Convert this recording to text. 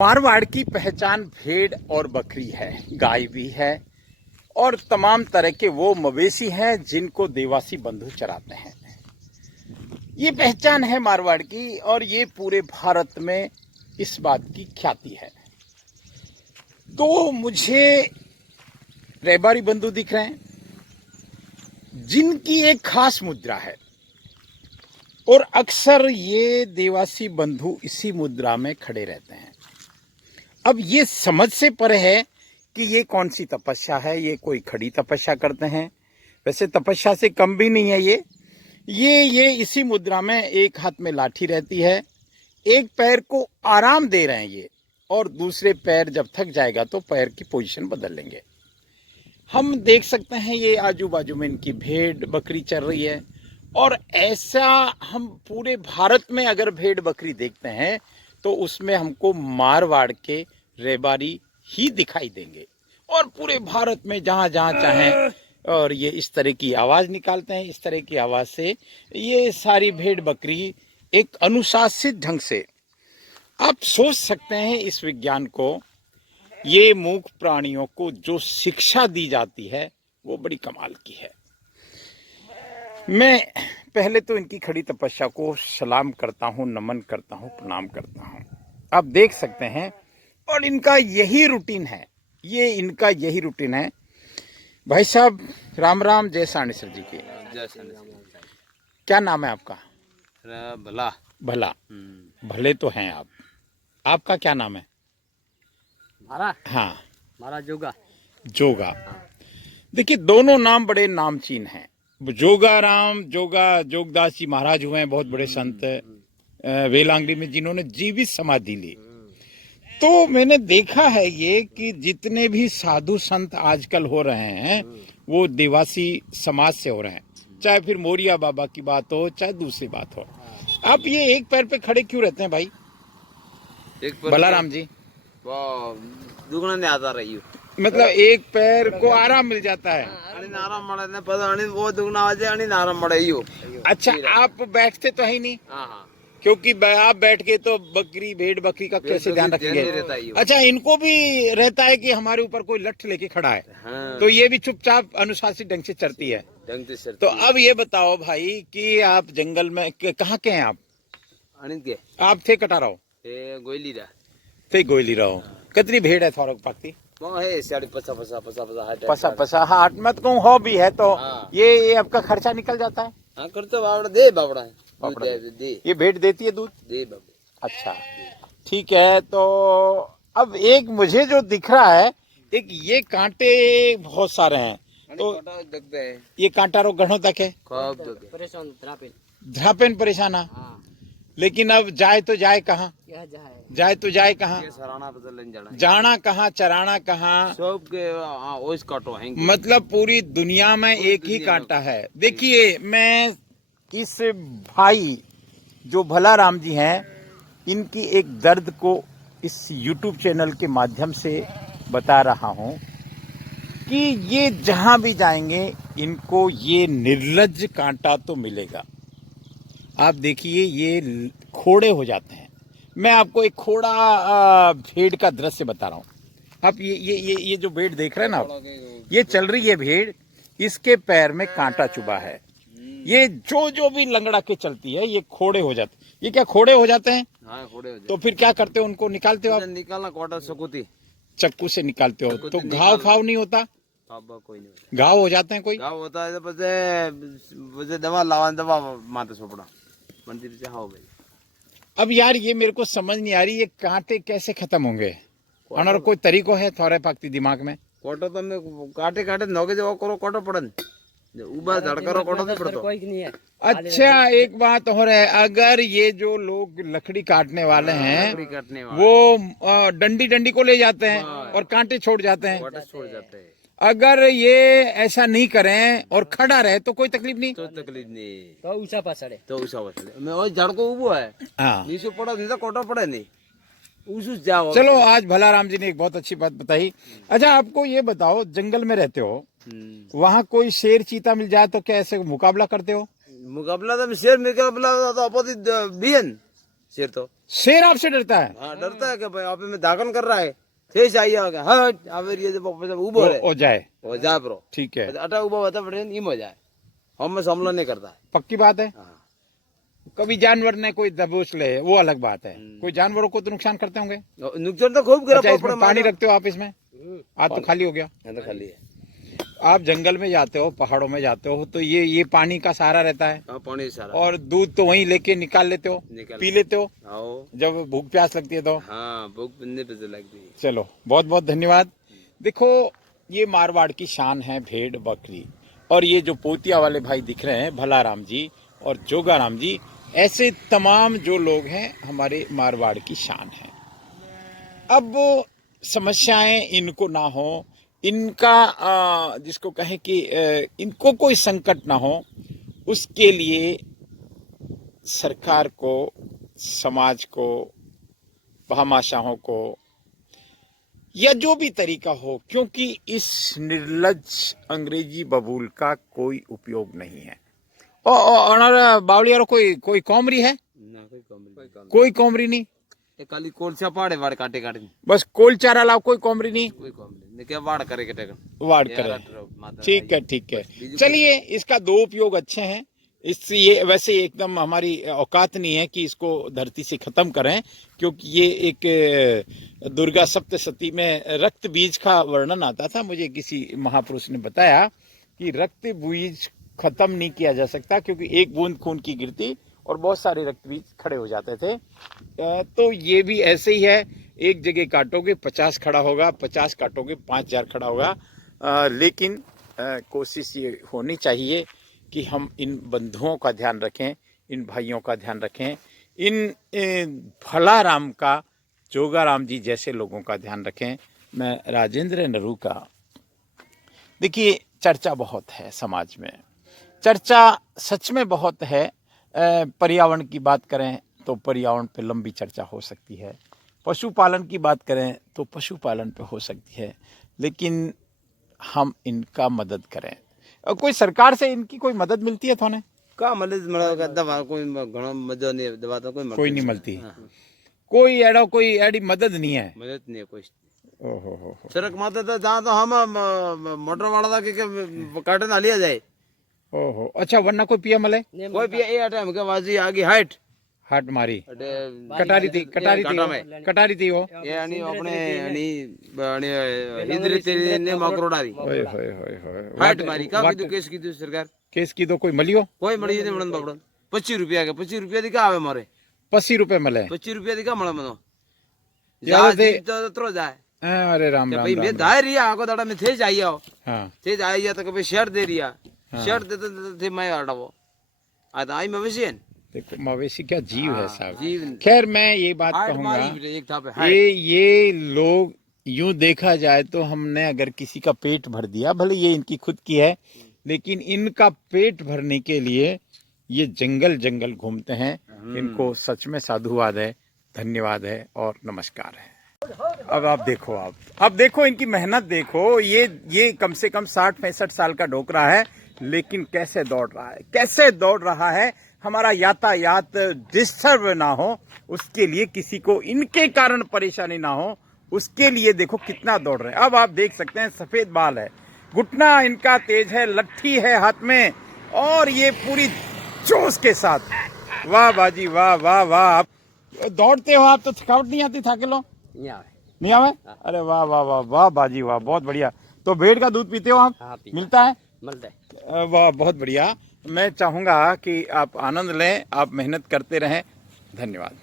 मारवाड़ की पहचान भेड़ और बकरी है, गाय भी है और तमाम तरह के वो मवेशी हैं जिनको देवासी बंधु चराते हैं। ये पहचान है मारवाड़ की और ये पूरे भारत में इस बात की ख्याति है। तो मुझे रैबारी बंधु दिख रहे हैं जिनकी एक खास मुद्रा है और अक्सर ये देवासी बंधु इसी मुद्रा में खड़े रहते हैं। अब ये समझ से परे है कि ये कौन सी तपस्या है, ये कोई खड़ी तपस्या करते हैं। वैसे तपस्या से कम भी नहीं है ये इसी मुद्रा में एक हाथ में लाठी रहती है, एक पैर को आराम दे रहे हैं ये, और दूसरे पैर जब थक जाएगा तो पैर की पोजीशन बदल लेंगे। हम देख सकते हैं ये आजू बाजू में इनकी भेड़ बकरी चल रही है और ऐसा हम पूरे भारत में अगर भेड़ बकरी देखते हैं तो उसमें हमको मारवाड़ के रैबारी ही दिखाई देंगे और पूरे भारत में जहाँ जहाँ चाहें। और ये इस तरह की आवाज़ निकालते हैं, इस तरह की आवाज़ से ये सारी भेड़ बकरी एक अनुशासित ढंग से, आप सोच सकते हैं इस विज्ञान को, ये मूक प्राणियों को जो शिक्षा दी जाती है वो बड़ी कमाल की है। मैं पहले तो इनकी खड़ी तपस्या को सलाम करता हूँ, नमन करता हूँ, प्रणाम करता हूँ। आप देख सकते हैं और इनका यही रूटीन है, ये इनका यही रूटीन है। भाई साहब राम राम, जय साणेसर जी की। जय साणेसर। क्या नाम है आपका? भला। भला। भले तो हैं आप। आपका क्या नाम है? मारा? हाँ, मारा जोगा। जोगा। देखिए दोनों नाम बड़े नामचीन हैं। जोगा राम, जोगा जोगदास जी महाराज हुए हैं, बहुत बड़े संत वेलांगड़ी में जिन्होंने जीवित समाधि ली। तो मैंने देखा है ये कि जितने भी साधु संत आजकल हो रहे हैं वो देवासी समाज से हो रहे हैं, चाहे फिर मोरिया बाबा की बात हो चाहे दूसरी बात हो। आप ये एक पैर पे खड़े क्यों रहते हैं भाई? बलाराम जी दुगना ने आता रही हो, मतलब एक पैर को आराम मिल जाता है। आराम मड़े पता वो दुगना आवाज आराम मड़े ही हो। अच्छा, आप बैठते तो है नहीं? हाँ, क्योंकि आप बैठ के तो बकरी भेड़ बकरी का कैसे ध्यान रखेंगे? अच्छा, इनको भी रहता है कि हमारे ऊपर कोई लठ लेके खड़ा है। हाँ। तो ये भी चुपचाप अनुशासित ढंग से चलती है। तो अब ये बताओ भाई कि आप जंगल में कहाँ के हैं आप? आप थे कटा रहो गोयली थे गोयली रहो। कितनी भेड़ है थोड़ा पाती? पसा पसा हाट में तो कहूँ हो भी है तो ये आपका खर्चा निकल जाता है। हाँ, करते बावड़ा दे बावड़ा दे। ये भेड़ देती है दूध? दे बाबा। अच्छा ठीक है। तो अब एक मुझे जो दिख रहा है, एक ये कांटे बहुत सारे हैं, तो ये कांटा रो घणो तक है परेशान ध्रापेन परेशान है। लेकिन अब जाए तो जाए कहाँ? जाए तो जाए कहाँ? जाना कहाँ, चराना कहाँ? सब के कांटो है। मतलब पूरी दुनिया में एक ही कांटा है। देखिए मैं इस भाई जो भलाराम जी हैं इनकी एक दर्द को इस YouTube चैनल के माध्यम से बता रहा हूं कि ये जहां भी जाएंगे इनको ये निर्लज्ज कांटा तो मिलेगा। आप देखिए ये खोड़े हो जाते हैं। मैं आपको एक खोड़ा भेड़ का दृश्य बता रहा हूं। आप ये जो भेड़ देख रहे हैं ना आप, ये चल रही है भेड़, इसके पैर में कांटा चुभा है। ये जो भी लंगड़ा के चलती है ये खोड़े हो जाते। ये क्या खोड़े हो जाते हैं? हाँ, खोड़े हो जाते। तो फिर क्या करते हो, उनको निकालते हो आप? निकालना कोटा सकुती चक्कू से निकालते हो तो घाव फाव नहीं होता? कोई नहीं, घाव हो जाते हैं कोई? घाव होता है तो दवा लावा, दवा माता सोपड़ा मंदिर से। हाँ भाई, अब यार ये मेरे को समझ नहीं आ रही, ये कांटे कैसे खत्म होंगे? और कोई तरीको है थोड़े पाकती दिमाग में? कोटो तो मैं काटे काटे नोगे जो करो कोटो पड़न ऊबर धड़करो कोटो तो पड़तो कोई नहीं है। अच्छा एक बात और है, अगर ये जो लोग लकड़ी काटने वाले हैं वो डंडी डंडी को ले जाते हैं और कांटे छोड़ जाते हैं, अगर ये ऐसा नहीं करें और खड़ा रहे तो कोई तकलीफ नहीं? तो तकलीफ नहीं, तो ऊंचा पसड़े मैं वो जड़ को उबो है। हाँ, नीचे पड़ा नहीं तो कोटो पड़े नहीं उस जाओ। चलो आज भलाराम जी ने एक बहुत अच्छी बात बताई। अच्छा आपको ये बताओ, जंगल में रहते हो, वहाँ कोई शेर चीता मिल जाए तो क्या ऐसे मुकाबला करते हो? मुकाबला तो शेर मुकाबला तो अपोजिट बियन शेर तो शेर आपसे डरता है? हाँ डरता है कि भाई आप में दागन कर रहा है थे चाहिए हाँ आवे ये उबो है हो जाए, हो जाए ब्रो ठीक है, अटा उबा होता बड़े नहीं हो जाए हम में हमला नहीं करता है पक्की बात है। हाँ कभी जानवर ने कोई दबोच ले वो अलग बात है, कोई जानवरों को तो नुकसान करते होंगे। नुकसान तो खूब गिरा अच्छा, इसमें पानी रखते हो आप इसमें? आज तो खाली हो गया। तो खाली है आप जंगल में जाते हो, पहाड़ों में जाते हो तो ये पानी का सहारा रहता है हाँ पानी सारा और दूध तो वहीं लेके निकाल लेते हो, पी लेते हो आओ जब भूख प्यास लगती है तो। हाँ भूख बनने पे तो लगती है। चलो बहुत बहुत धन्यवाद। देखो ये मारवाड़ की शान है भेड़ बकरी, और ये जो पोतिया वाले भाई दिख रहे हैं भलाराम जी और जोगाराम जी, ऐसे तमाम जो लोग हैं हमारे मारवाड़ की शान है। अब समस्याएं इनको ना हो, इनका जिसको कहें कि इनको कोई संकट ना हो, उसके लिए सरकार को, समाज को, भामाशाहों को या जो भी तरीका हो, क्योंकि इस निर्लज्ज अंग्रेजी बबूल का कोई उपयोग नहीं है। और बावलियारो कोई कौमरी है ना कोई कौमरी नहीं, खाली कोलसा पाड़े वाड़ काटे काटे बस कोल चारा लाओ, कोई कौमरी नहीं, कोई काम नहीं क्या वाड़ करे के टेकन वाड़ करे। ठीक है ठीक है, चलिए इसका दो उपयोग अच्छे हैं। इससे ये वैसे एकदम हमारी औकात नहीं है कि इसको धरती से खत्म करें, क्योंकि ये एक दुर्गा सप्तशती में रक्त बीज का वर्णन आता था। मुझे किसी महापुरुष ने बताया कि रक्त बीज खत्म नहीं किया जा सकता, क्योंकि एक बूंद खून की गिरती और बहुत सारे रक्त बीज खड़े हो जाते थे। तो ये भी ऐसे ही है, एक जगह काटोगे 50 खड़ा होगा, 50 काटोगे 5000 खड़ा होगा। लेकिन कोशिश ये होनी चाहिए कि हम इन बंधुओं का ध्यान रखें, इन भाइयों का ध्यान रखें, इन भलाराम का, जोगाराम जी जैसे लोगों का ध्यान रखें। मैं राजेंद्र नरू का, देखिए चर्चा बहुत है समाज में, चर्चा सच में बहुत है। पर्यावरण की बात करें तो पर्यावरण पे लंबी चर्चा हो सकती है, पशुपालन की बात करें तो पशुपालन पे हो सकती है, लेकिन हम इनका मदद करें। कोई सरकार से इनकी कोई मदद मिलती है थाने? का मदद दवा कोई घणो मदद नहीं, दवा तो कोई नहीं मिलती, कोई एडी मदद नहीं है, मदद नहीं है कोई। ओहो हो सड़क माते तो जहाँ तो हम मोटर वाला था कि काटे ना लिया जाए। ओहो, अच्छा, वरना कोई पिया मले? कोई पिया ये टाइम के बाजी आगे हाइट मारी कटारी थी वो ये यानी अपने यानी यानी इधर तेरे ने मकरोडारी ओए होए होए होए हाइट मारी का की केस की सरकार केस की तो कोई मलियो कोई मड़ी नहीं बड़न बाबड़न 25 रुपया के 25 रुपया दी का आवे मारे 25 रुपए मले 25 रुपया दी का मळे मनो ज्यादा जा तो त्रो जाए। अरे राम राम भाई मैं दाय रिया आगो दाड़ा में थे जाइए हां थे जाइए तो कभी शेयर दे रिया शेयर देते थे मैं आड़ावो आज आई मवेशी देखो मवेशी क्या जीव है साहब। जीव खैर मैं ये बात कहूंगा, ये लोग यूं देखा जाए तो हमने अगर किसी का पेट भर दिया, भले ये इनकी खुद की है, लेकिन इनका पेट भरने के लिए ये जंगल जंगल घूमते हैं। इनको सच में साधुवाद है, धन्यवाद है और नमस्कार है। अब आप देखो इनकी मेहनत देखो। ये कम से कम 60-65 साल का डोकरा है, लेकिन कैसे दौड़ रहा है। हमारा यातायात डिस्टर्ब ना हो, उसके लिए किसी को इनके कारण परेशानी ना हो, उसके लिए देखो कितना दौड़ रहे हैं। अब आप देख सकते हैं सफेद बाल है, घुटना इनका तेज है, लट्ठी है हाथ में, और ये पूरी जोश के साथ, वाह बाजी वाह वाह वाह। आप दौड़ते हो, आप तो थकावट नहीं आती? थाके लो नहीं आवे? अरे वाह वाह वाह वाह बाजी वाह, बहुत बढ़िया। तो भेड़ का दूध पीते हो आप? मिलता है? वाह बहुत बढ़िया। मैं चाहूंगा कि आप आनंद लें, आप मेहनत करते रहें। धन्यवाद।